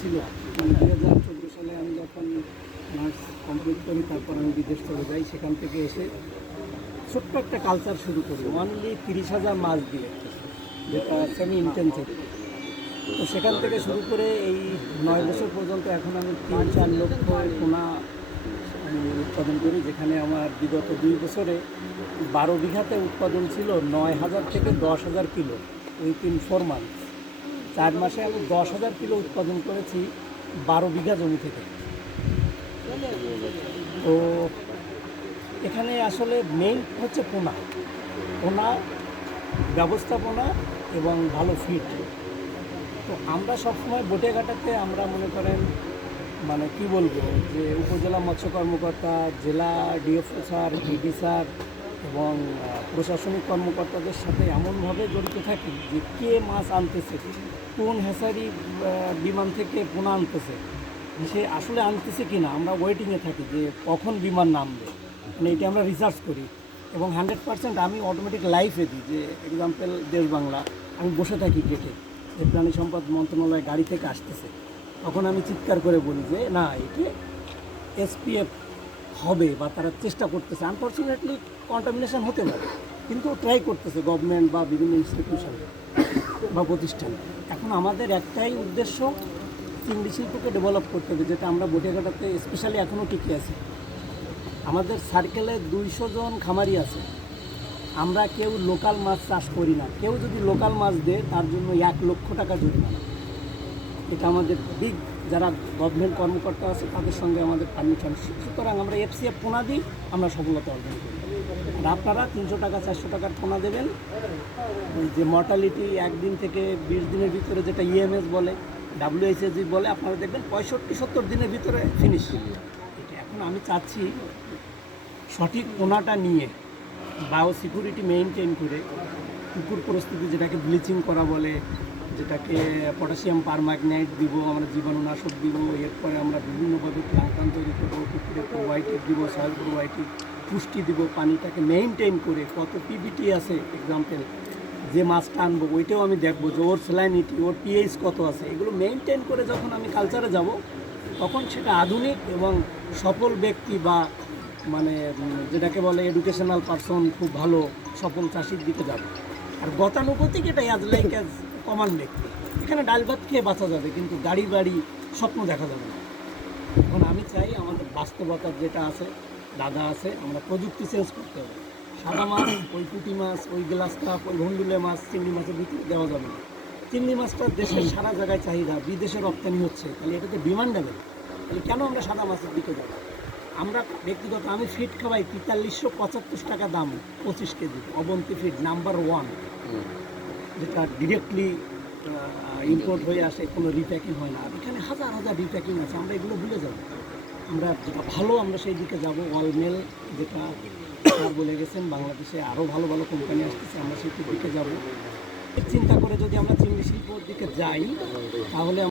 ছিল মানে 2014 সালে আমি যখন মাস কমপ্লিট করি, তারপর আমি বিদেশ চলে যাই। সেখান থেকে এসে ছোট্ট একটা কালচার শুরু করি, অনলি 30,000 মাছ দিয়ে, যেটা সেমি ইন্টেন্সিভ। তো সেখান থেকে শুরু করে এই 9 বছর পর্যন্ত এখন আমি 3-4 লক্ষ পোনা আমি উৎপাদন করি, যেখানে আমার বিগত 2 বছরে 12 বিঘাতে উৎপাদন ছিল 9,000 থেকে 10,000 কিলো উইথিন 4 মান্থ। 4 মাসে আমি 10,000 কিলো উৎপাদন করেছি 12 বিঘা জমি থেকে। তো এখানে আসলে মেইন হচ্ছে পোনা ব্যবস্থাপনা এবং ভালো ফিট। তো আমরা সবসময় বটিয়াঘাটাতে আমরা মনে করেন মানে কি বলবো যে উপজেলা মৎস্য কর্মকর্তা, জেলা ডিএফও স্যার, ডিডি স্যার এবং প্রশাসনিক কর্মকর্তাদের সাথে এমনভাবে জড়িত থাকি যে কে মাছ আনতেছে, কোন হ্যাচারি বিমান থেকে পোনা আনতেছে, সে আসলে আনতেছে কি না, আমরা ওয়েটিংয়ে থাকি যে কখন বিমান নামবে। মানে এটা আমরা রিসার্চ করি এবং 100% আমি অটোমেটিক লাইফে দিই। যে এক্সাম্পল দেশ বাংলা, আমি বসে থাকি গেটে, যে প্রাণী সম্পদ মন্ত্রণালয় গাড়ি থেকে আসতেছে, তখন আমি চিৎকার করে বলি যে না, এটি এসপিএফ হবে বা তারা চেষ্টা করতেছে। আনফর্চুনেটলি কন্টামিনেশন হতে পারে, কিন্তু ট্রাই করতেছে গভর্নমেন্ট বা বিভিন্ন ইনস্টিটিউশন বা প্রতিষ্ঠান। এখন আমাদের একটাই উদ্দেশ্য, চিংড়ি শিল্পকে ডেভেলপ করতে হবে, যেটা আমরা বটিয়াঘাটাতে স্পেশালি এখনও টিকে আছি। আমাদের সার্কেলে 200 জন খামারি আছে। আমরা কেউ লোকাল মাছ চাষ করি না। কেউ যদি লোকাল মাছ দেয় তার জন্য 1 লক্ষ টাকা জরিমানা। এটা আমাদের বিগ যারা গভর্নমেন্ট কর্মকর্তা আছে তাদের সঙ্গে আমাদের পারমিশন। সুতরাং আমরা এফসিএফ পোনা দিই, আমরা সফলতা অর্জন করি। আর আপনারা 300 টাকা 400 টাকার পোনা দেবেন। যে মর্টালিটি 1 দিন থেকে 20 দিনের ভিতরে, যেটা ইএমএস বলে, WHSG বলে, আপনারা দেখবেন 65-70 দিনের ভিতরে ফিনিশ। এখন আমি চাচ্ছি সঠিক পোনাটা নিয়ে বায়োসিকিউরিটি মেইনটেইন করে, পুকুর পরিস্থিতি যেটাকে ব্লিচিং করা বলে, যেটাকে পটাশিয়াম পারম্যাগনেট দিব, আমরা জীবাণুনাশক দিব, এরপরে আমরা বিভিন্নভাবে প্লান্টান তৈরি করবো, পুকুরে প্রোবায়োটিক দিব, সয়েল প্রোবায়োটিক, পুষ্টি দিব, পানিটাকে মেইনটেইন করে কত পিবিটি আছে এক্সাম্পল, যে মাছটা আনবো ওইটাও আমি দেখবো যে ওর স্যালাইনিটি, ওর পিএইচ কত আছে। এগুলো মেইনটেইন করে যখন আমি কালচারে যাব, তখন সেটা আধুনিক এবং সফল ব্যক্তি বা মানে যেটাকে বলে এডুকেশনাল পারসন, খুব ভালো সফল চাষির দিকে যাবে। আর গতানুগতিক এটা অ্যাজ লাইক অ্যাজ কমান ব্যক্তি, এখানে ডাল ভাত খেয়ে বাঁচা যাবে, কিন্তু গাড়ি বাড়ি স্বপ্ন দেখা যাবে না। এখন আমি চাই আমাদের বাস্তবতার যেটা আছে, দাদা আছে, আমরা প্রযুক্তি চেঞ্জ করতে হবে। সাদা মাছ, ওই পুঁটি মাছ, ওই গ্লাস কাপ, ওই ভন্ডুলে মাছ চিংড়ি মাছের ভিতরে দেওয়া যাবে না। চিংড়ি মাছটা দেশের সারা জায়গায় চাহিদা, বিদেশে রপ্তানি হচ্ছে, তাহলে এটাতে ডিমান্ড হবে। তাহলে কেন আমরা সাদা মাছের দিকে যাবো? আমরা ব্যক্তিগত আমি ফিড খাওয়াই 4375 টাকা দাম 25 কেজি অবন্তী ফিড নাম্বার 1, যেটা ডিরেক্টলি ইম্পোর্ট হয়ে আসে, কোনো রিপ্যাকিং হয় না। আর এখানে হাজার হাজার রিপ্যাকিং আছে, আমরা এগুলো ভুলে যাব। আমরা যেটা ভালো আমরা সেই দিকে যাব। ওয়ালমেল যেটা বলে গেছেন, বাংলাদেশে আরও ভালো ভালো কোম্পানি আসতেছে, আমরা সেই দিকে যাব। চিন্তা করে যদি আমরা চিংড়ি শিল্পর দিকে যাই, তাহলে